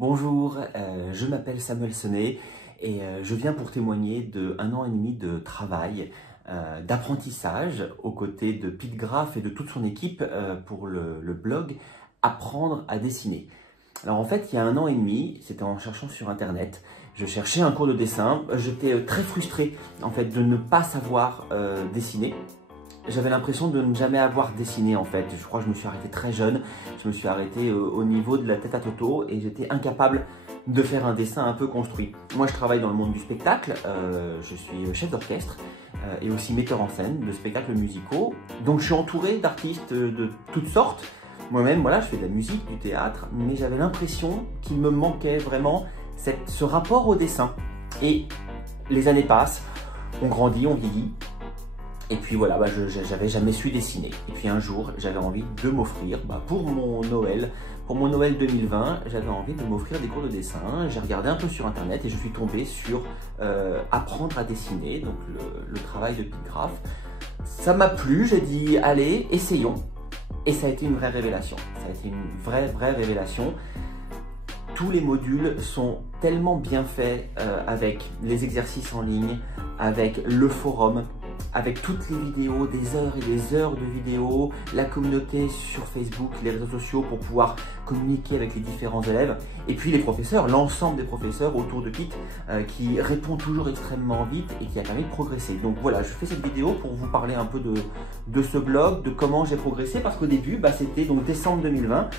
Bonjour, je m'appelle Samuel Sonnet et je viens pour témoigner de 1 an et demi de travail, d'apprentissage aux côtés de Pete Graff et de toute son équipe pour le blog Apprendre à dessiner. Alors en fait, il y a 1 an et demi, c'était en cherchant sur internet, je cherchais un cours de dessin, j'étais très frustré en fait de ne pas savoir dessiner. J'avais l'impression de ne jamais avoir dessiné en fait. Je crois que je me suis arrêté très jeune. Je me suis arrêté au niveau de la tête à Toto et j'étais incapable de faire un dessin un peu construit. Moi je travaille dans le monde du spectacle, je suis chef d'orchestre et aussi metteur en scène de spectacles musicaux. Donc je suis entouré d'artistes de toutes sortes. Moi-même, voilà, je fais de la musique, du théâtre, mais j'avais l'impression qu'il me manquait vraiment ce rapport au dessin. Et les années passent, on grandit, on vieillit. Et puis voilà, j'avais jamais su dessiner. Et puis un jour, j'avais envie de m'offrir, pour mon Noël 2020, j'avais envie de m'offrir des cours de dessin. J'ai regardé un peu sur internet et je suis tombé sur Apprendre à dessiner, donc le travail de Pete Graff. Ça m'a plu, j'ai dit allez, essayons. Et ça a été une vraie révélation. Ça a été une vraie révélation. Tous les modules sont tellement bien faits avec les exercices en ligne, avec le forum, avec toutes les vidéos, des heures et des heures de vidéos, la communauté sur Facebook, les réseaux sociaux pour pouvoir communiquer avec les différents élèves, et puis les professeurs, l'ensemble des professeurs autour de Pete qui répond toujours extrêmement vite et qui a permis de progresser. Donc voilà, je fais cette vidéo pour vous parler un peu de ce blog, de comment j'ai progressé, parce qu'au début, c'était donc décembre 2020.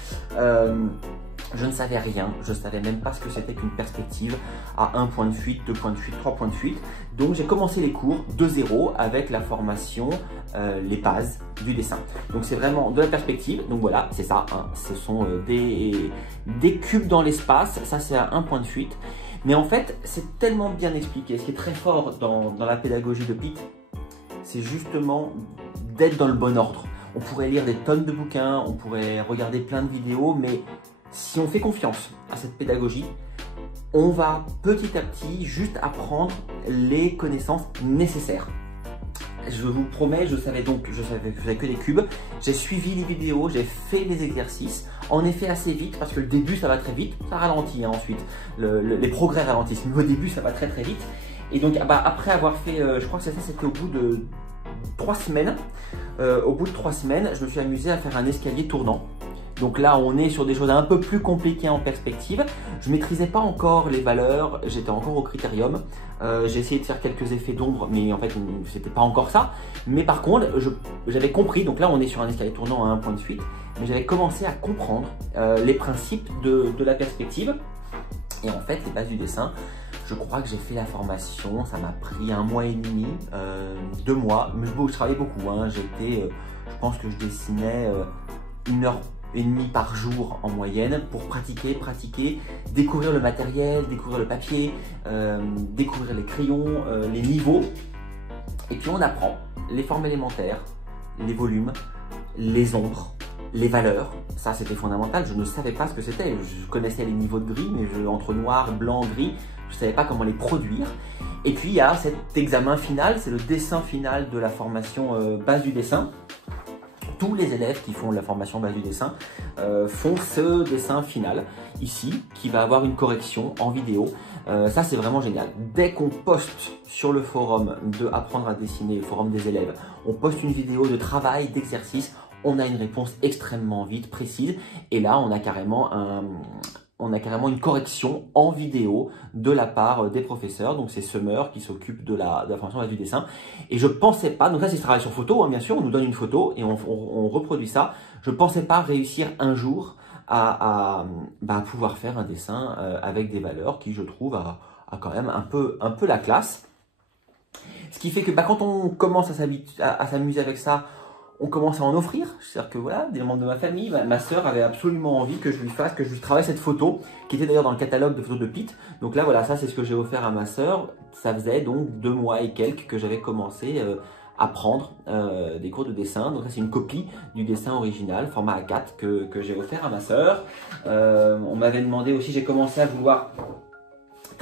Je ne savais rien, je ne savais même pas ce que c'était qu'une perspective à 1 point de fuite, 2 points de fuite, 3 points de fuite. Donc j'ai commencé les cours de zéro avec la formation, les bases du dessin. Donc c'est vraiment de la perspective, donc voilà, c'est ça, hein. Ce sont des cubes dans l'espace, ça c'est à 1 point de fuite. Mais en fait, c'est tellement bien expliqué. Ce qui est très fort dans la pédagogie de Pete, c'est justement d'être dans le bon ordre. On pourrait lire des tonnes de bouquins, on pourrait regarder plein de vidéos, mais si on fait confiance à cette pédagogie, on va petit à petit juste apprendre les connaissances nécessaires. Je vous promets, je savais que je faisais que des cubes. J'ai suivi les vidéos, j'ai fait les exercices, en effet assez vite, parce que le début ça va très vite, ça ralentit ensuite, les progrès ralentissent, mais au début ça va très vite. Et donc après avoir fait, je crois que c'était au bout de 3 semaines, je me suis amusé à faire un escalier tournant. Donc là, on est sur des choses un peu plus compliquées en perspective. Je ne maîtrisais pas encore les valeurs, j'étais encore au critérium. J'ai essayé de faire quelques effets d'ombre, mais en fait, c'était pas encore ça. Mais par contre, j'avais compris, donc là, on est sur un escalier tournant à 1 point de fuite, mais j'avais commencé à comprendre les principes de la perspective. Et en fait, les bases du dessin, je crois que j'ai fait la formation, ça m'a pris 1 mois et demi, 2 mois. Mais je travaillais beaucoup, hein. Je pense que je dessinais 1 heure et demie par jour en moyenne pour pratiquer, découvrir le matériel, découvrir le papier, découvrir les crayons, les niveaux. Et puis on apprend les formes élémentaires, les volumes, les ombres, les valeurs. Ça c'était fondamental, je ne savais pas ce que c'était. Je connaissais les niveaux de gris, mais entre noir, blanc, gris, je ne savais pas comment les produire. Et puis il y a cet examen final, c'est le dessin final de la formation base du dessin. Tous les élèves qui font la formation base du dessin font ce dessin final ici qui va avoir une correction en vidéo. Ça c'est vraiment génial. Dès qu'on poste sur le forum de Apprendre à dessiner, le forum des élèves, on poste une vidéo de travail, d'exercice, on a une réponse extrêmement vite, précise. Et là on a carrément une correction en vidéo de la part des professeurs. Donc c'est Summer qui s'occupe de la formation base du dessin. Et je pensais pas, donc là c'est ce travail sur photo, hein, bien sûr, on nous donne une photo et on reproduit ça. Je pensais pas réussir un jour à pouvoir faire un dessin avec des valeurs qui, je trouve, a quand même un peu la classe. Ce qui fait que quand on commence à s'amuser avec ça, on commence à en offrir. C'est-à-dire que voilà, des membres de ma famille, ma sœur avait absolument envie que je lui travaille cette photo, qui était d'ailleurs dans le catalogue de photos de Pete. Donc là, voilà, ça c'est ce que j'ai offert à ma sœur. Ça faisait donc 2 mois et quelques que j'avais commencé à prendre des cours de dessin. Donc ça c'est une copie du dessin original, format A4, que j'ai offert à ma sœur. On m'avait demandé aussi, j'ai commencé à vouloir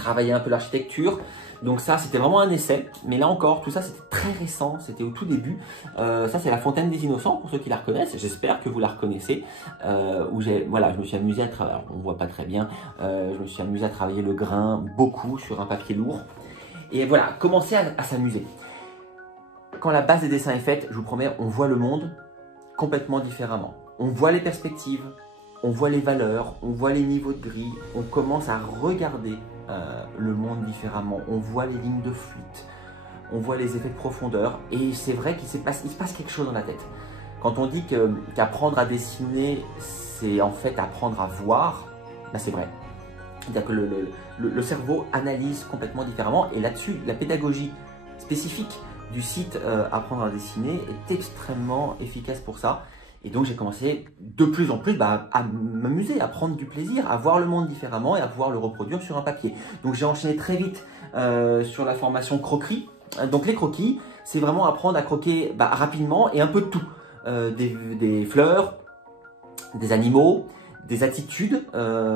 travailler un peu l'architecture. Donc ça, c'était vraiment un essai. Mais là encore, tout ça, c'était très récent. C'était au tout début. Ça, c'est la Fontaine des Innocents, pour ceux qui la reconnaissent. J'espère que vous la reconnaissez. Voilà, je me suis amusé à travailler. On ne voit pas très bien. Je me suis amusé à travailler le grain beaucoup sur un papier lourd. Et voilà, commencer à s'amuser. Quand la base des dessins est faite, je vous promets, on voit le monde complètement différemment. On voit les perspectives, on voit les valeurs, on voit les niveaux de gris, on commence à regarder le monde différemment, on voit les lignes de fuite, on voit les effets de profondeur et c'est vrai qu'il se passe quelque chose dans la tête. Quand on dit qu'apprendre à dessiner, c'est en fait apprendre à voir, ben c'est vrai. C'est-à-dire que le cerveau analyse complètement différemment et là-dessus, la pédagogie spécifique du site Apprendre à dessiner est extrêmement efficace pour ça. Et donc j'ai commencé de plus en plus à m'amuser, à prendre du plaisir, à voir le monde différemment et à pouvoir le reproduire sur un papier. Donc j'ai enchaîné très vite sur la formation croquerie. Donc les croquis, c'est vraiment apprendre à croquer rapidement et un peu de tout. Des fleurs, des animaux, des attitudes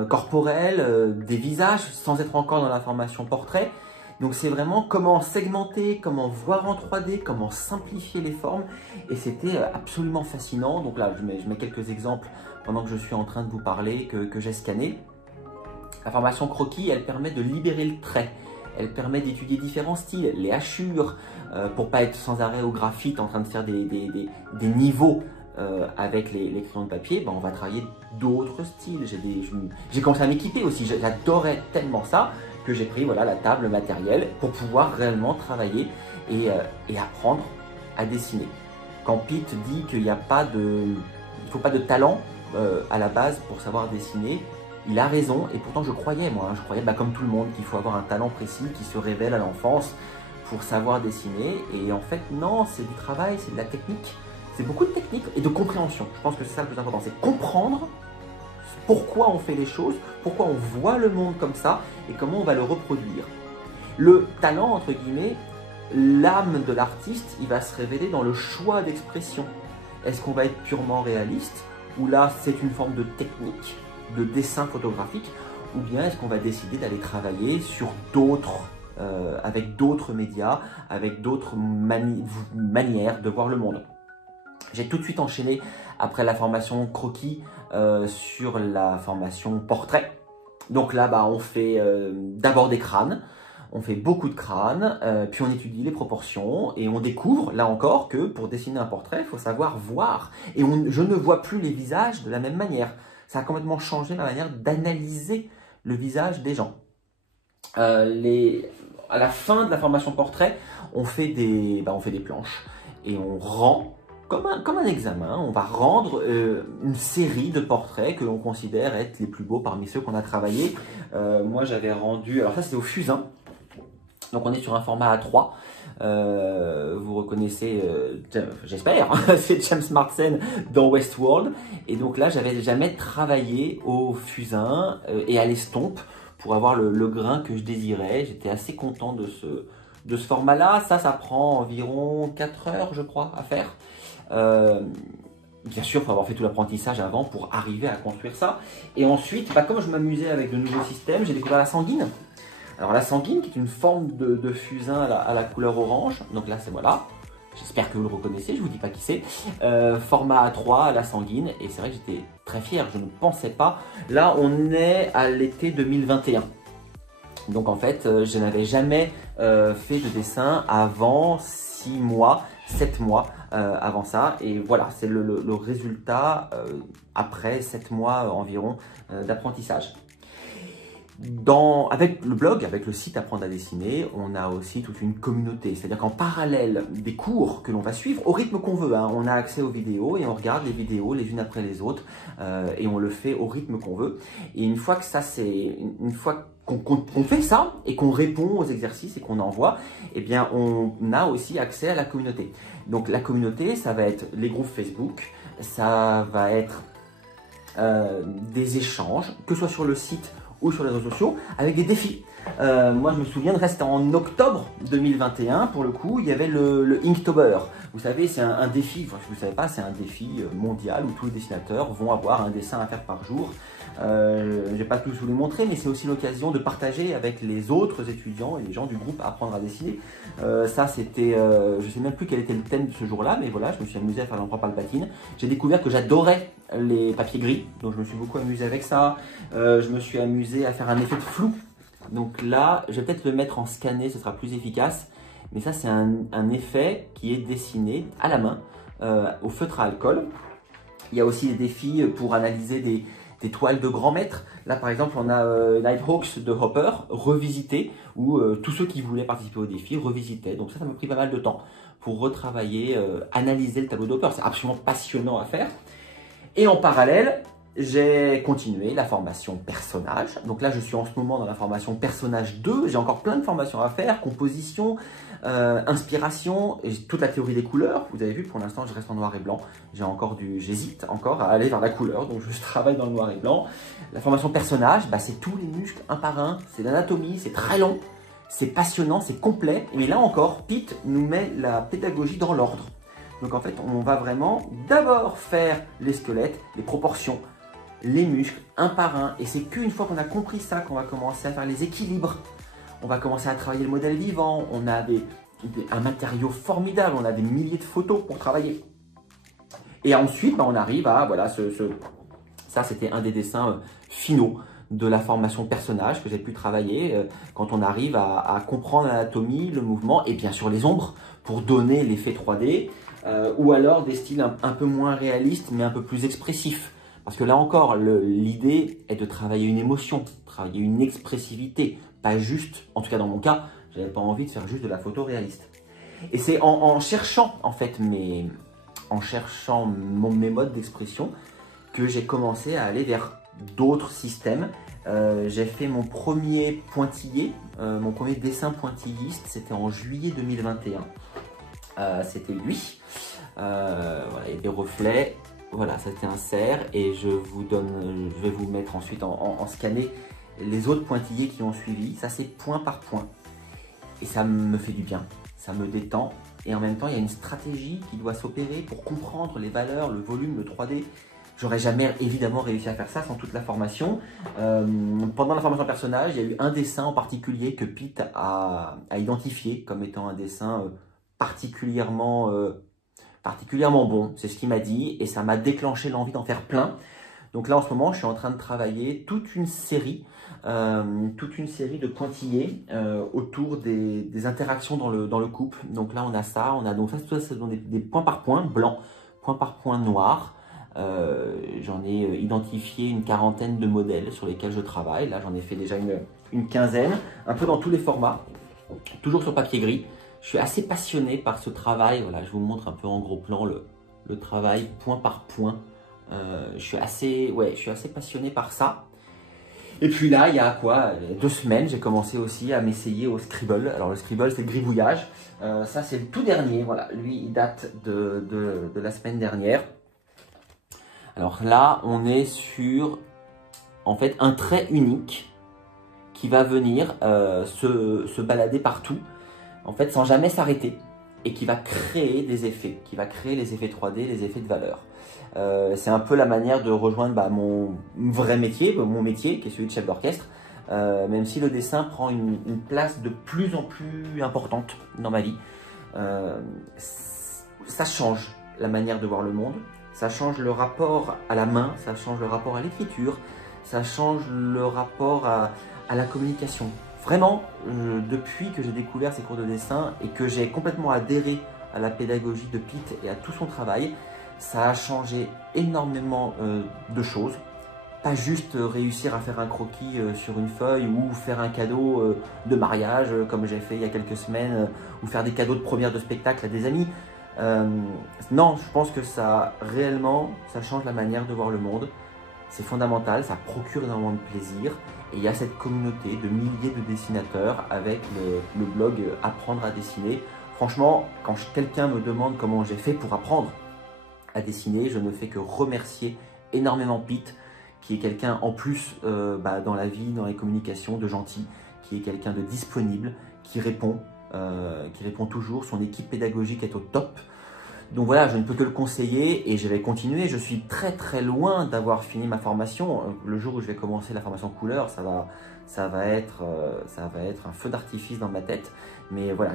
corporelles, des visages, sans être encore dans la formation portrait. Donc c'est vraiment comment segmenter, comment voir en 3D, comment simplifier les formes et c'était absolument fascinant. Donc là je mets quelques exemples pendant que je suis en train de vous parler que j'ai scanné. La formation croquis, elle permet de libérer le trait, elle permet d'étudier différents styles, les hachures, pour pas être sans arrêt au graphite en train de faire des niveaux avec les crayons de papier, on va travailler d'autres styles. J'ai commencé à m'équiper aussi, j'adorais tellement ça que j'ai pris voilà, la table, le matériel pour pouvoir réellement travailler et apprendre à dessiner. Quand Pete dit qu'il n'y a pas il faut pas de talent à la base pour savoir dessiner, il a raison et pourtant je croyais je croyais comme tout le monde qu'il faut avoir un talent précis qui se révèle à l'enfance pour savoir dessiner et en fait non, c'est du travail, c'est de la technique, c'est beaucoup de technique et de compréhension. Je pense que c'est ça le plus important, c'est comprendre pourquoi on fait les choses, pourquoi on voit le monde comme ça et comment on va le reproduire. Le talent, entre guillemets, l'âme de l'artiste, il va se révéler dans le choix d'expression. Est-ce qu'on va être purement réaliste ou là c'est une forme de technique, de dessin photographique ou bien est-ce qu'on va décider d'aller travailler sur avec d'autres médias, avec d'autres manières de voir le monde. J'ai tout de suite enchaîné après la formation croquis sur la formation portrait. Donc là, on fait d'abord des crânes, on fait beaucoup de crânes, puis on étudie les proportions et on découvre, là encore, que pour dessiner un portrait, il faut savoir voir. Et je ne vois plus les visages de la même manière. Ça a complètement changé ma manière d'analyser le visage des gens. À la fin de la formation portrait, on fait des planches et on rend comme un examen, on va rendre une série de portraits que l'on considère être les plus beaux parmi ceux qu'on a travaillés. Moi, j'avais rendu... Alors ça, c'était au fusain. Donc, on est sur un format A3. Vous reconnaissez, j'espère, c'est James Marsden dans Westworld. Et donc là, j'avais jamais travaillé au fusain et à l'estompe pour avoir le grain que je désirais. J'étais assez content de ce format-là. Ça prend environ 4 heures, je crois, à faire. Bien sûr, il faut avoir fait tout l'apprentissage avant pour arriver à construire ça. Et ensuite, comme je m'amusais avec de nouveaux systèmes, j'ai découvert la sanguine. Alors la sanguine, qui est une forme de fusain à la couleur orange. Donc là, c'est voilà. J'espère que vous le reconnaissez, je ne vous dis pas qui c'est. Format A3, la sanguine. Et c'est vrai que j'étais très fier, je ne pensais pas. Là, on est à l'été 2021. Donc en fait, je n'avais jamais fait de dessin avant 6 mois, 7 mois avant ça. Et voilà, c'est le résultat après 7 mois environ d'apprentissage. Avec le blog, avec le site Apprendre à dessiner, on a aussi toute une communauté. C'est-à-dire qu'en parallèle des cours que l'on va suivre, au rythme qu'on veut, on a accès aux vidéos et on regarde les vidéos les unes après les autres et on le fait au rythme qu'on veut. Et une fois qu'on fait ça et qu'on répond aux exercices et qu'on envoie, eh bien on a aussi accès à la communauté. Donc la communauté, ça va être les groupes Facebook, ça va être des échanges, que ce soit sur le site ou sur les réseaux sociaux avec des défis. Moi, je me souviens de rester en octobre 2021, pour le coup, il y avait le Inktober. Vous savez, c'est un défi, enfin, si vous ne savez pas, c'est un défi mondial où tous les dessinateurs vont avoir un dessin à faire par jour. Je ne vais pas tous vous les montrer, mais c'est aussi l'occasion de partager avec les autres étudiants et les gens du groupe Apprendre à dessiner. Ça, c'était, je ne sais même plus quel était le thème de ce jour-là, mais voilà, je me suis amusé à faire l'empereur Palpatine. J'ai découvert que j'adorais les papiers gris, donc je me suis beaucoup amusé avec ça. Je me suis amusé à faire un effet de flou. Donc là, je vais peut-être le mettre en scanné, ce sera plus efficace. Mais ça, c'est un effet qui est dessiné à la main, au feutre à alcool. Il y a aussi des défis pour analyser des toiles de grands maîtres. Là, par exemple, on a Nighthawks de Hopper, revisité, où tous ceux qui voulaient participer au défi revisitaient. Donc ça m'a pris pas mal de temps pour retravailler, analyser le tableau d'Hopper. C'est absolument passionnant à faire. Et en parallèle, j'ai continué la formation personnage. Donc là, je suis en ce moment dans la formation personnage 2. J'ai encore plein de formations à faire, composition, inspiration, et toute la théorie des couleurs. Vous avez vu, pour l'instant, je reste en noir et blanc. J'hésite encore à aller vers la couleur, donc je travaille dans le noir et blanc. La formation personnage, bah, c'est tous les muscles un par un. C'est l'anatomie, c'est très long, c'est passionnant, c'est complet. Mais là encore, Pete nous met la pédagogie dans l'ordre. Donc en fait, on va vraiment d'abord faire les squelettes, les proportions, les muscles, un par un. Et c'est qu'une fois qu'on a compris ça qu'on va commencer à faire les équilibres. On va commencer à travailler le modèle vivant. On a un matériau formidable. On a des milliers de photos pour travailler. Et ensuite, bah, on arrive à, voilà, ça c'était un des dessins finaux de la formation personnage que j'ai pu travailler quand on arrive à comprendre l'anatomie, le mouvement et bien sûr les ombres pour donner l'effet 3D. Ou alors des styles un peu moins réalistes mais un peu plus expressifs. Parce que là encore, l'idée est de travailler une émotion, travailler une expressivité, pas juste, en tout cas dans mon cas, je n'avais pas envie de faire juste de la photo réaliste. Et c'est en cherchant en fait mes modes d'expression que j'ai commencé à aller vers d'autres systèmes. J'ai fait mon premier pointillé, mon premier dessin pointilliste, c'était en juillet 2021. C'était lui. Voilà, il y a des reflets. Voilà, c'était un cerf et je vais vous mettre ensuite en scanner les autres pointillés qui ont suivi. Ça, c'est point par point. Et ça me fait du bien, ça me détend. Et en même temps, il y a une stratégie qui doit s'opérer pour comprendre les valeurs, le volume, le 3D. J'aurais jamais évidemment réussi à faire ça sans toute la formation. Pendant la formation personnage, il y a eu un dessin en particulier que Pete a identifié comme étant un dessin particulièrement bon, c'est ce qu'il m'a dit et ça m'a déclenché l'envie d'en faire plein. Donc là en ce moment je suis en train de travailler toute une série de pointillés autour des interactions dans le couple. Donc là on a ça, donc ça c'est des points par point blanc, point par point noir. J'en ai identifié une quarantaine de modèles sur lesquels je travaille. Là j'en ai fait déjà une quinzaine, un peu dans tous les formats, toujours sur papier gris. Je suis assez passionné par ce travail. Voilà, je vous montre un peu en gros plan le travail point par point. Je suis assez passionné par ça. Et puis là, il y a quoi, 2 semaines, j'ai commencé aussi à m'essayer au Scribble. Alors le Scribble, c'est le gribouillage. Ça, c'est le tout dernier. Voilà, lui, il date de la semaine dernière. Alors là, on est sur en fait un trait unique qui va venir se balader partout. En fait, sans jamais s'arrêter, et qui va créer des effets, qui va créer les effets 3D, les effets de valeur. C'est un peu la manière de rejoindre mon vrai métier, mon métier, qui est celui de chef d'orchestre, même si le dessin prend une place de plus en plus importante dans ma vie. Ça change la manière de voir le monde, ça change le rapport à la main, ça change le rapport à l'écriture, ça change le rapport à la communication. Vraiment, depuis que j'ai découvert ces cours de dessin et que j'ai complètement adhéré à la pédagogie de Pete et à tout son travail, ça a changé énormément de choses. Pas juste réussir à faire un croquis sur une feuille ou faire un cadeau de mariage comme j'ai fait il y a quelques semaines ou faire des cadeaux de première de spectacle à des amis. Non, je pense que ça change la manière de voir le monde. C'est fondamental, ça procure énormément de plaisir. Et il y a cette communauté de milliers de dessinateurs avec le blog Apprendre à dessiner. Franchement, quand quelqu'un me demande comment j'ai fait pour apprendre à dessiner, je ne fais que remercier énormément Pete qui est quelqu'un en plus dans la vie, dans les communications, de gentil, qui est quelqu'un de disponible, qui répond toujours. Son équipe pédagogique est au top. Donc voilà, je ne peux que le conseiller et je vais continuer. Je suis très très loin d'avoir fini ma formation. Le jour où je vais commencer la formation couleur, ça va être un feu d'artifice dans ma tête. Mais voilà,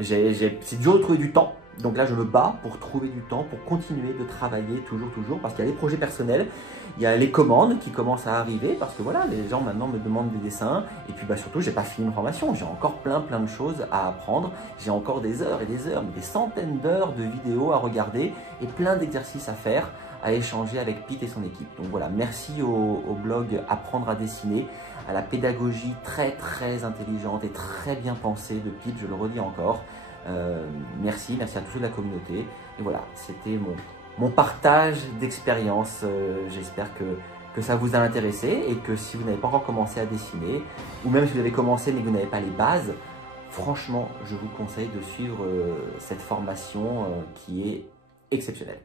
c'est dur de trouver du temps. Donc là, je me bats pour trouver du temps, pour continuer de travailler toujours, parce qu'il y a les projets personnels, il y a les commandes qui commencent à arriver, parce que voilà, les gens maintenant me demandent des dessins, et puis surtout, j'ai pas fini ma formation, j'ai encore plein de choses à apprendre, j'ai encore des heures et des heures, des centaines d'heures de vidéos à regarder, et plein d'exercices à faire, à échanger avec Pete et son équipe. Donc voilà, merci au blog Apprendre à dessiner, à la pédagogie très intelligente et très bien pensée de Pete, je le redis encore. Merci à tous de la communauté. Et voilà, c'était mon partage d'expérience. J'espère que ça vous a intéressé et que si vous n'avez pas encore commencé à dessiner, ou même si vous avez commencé mais que vous n'avez pas les bases, franchement, je vous conseille de suivre cette formation qui est exceptionnelle.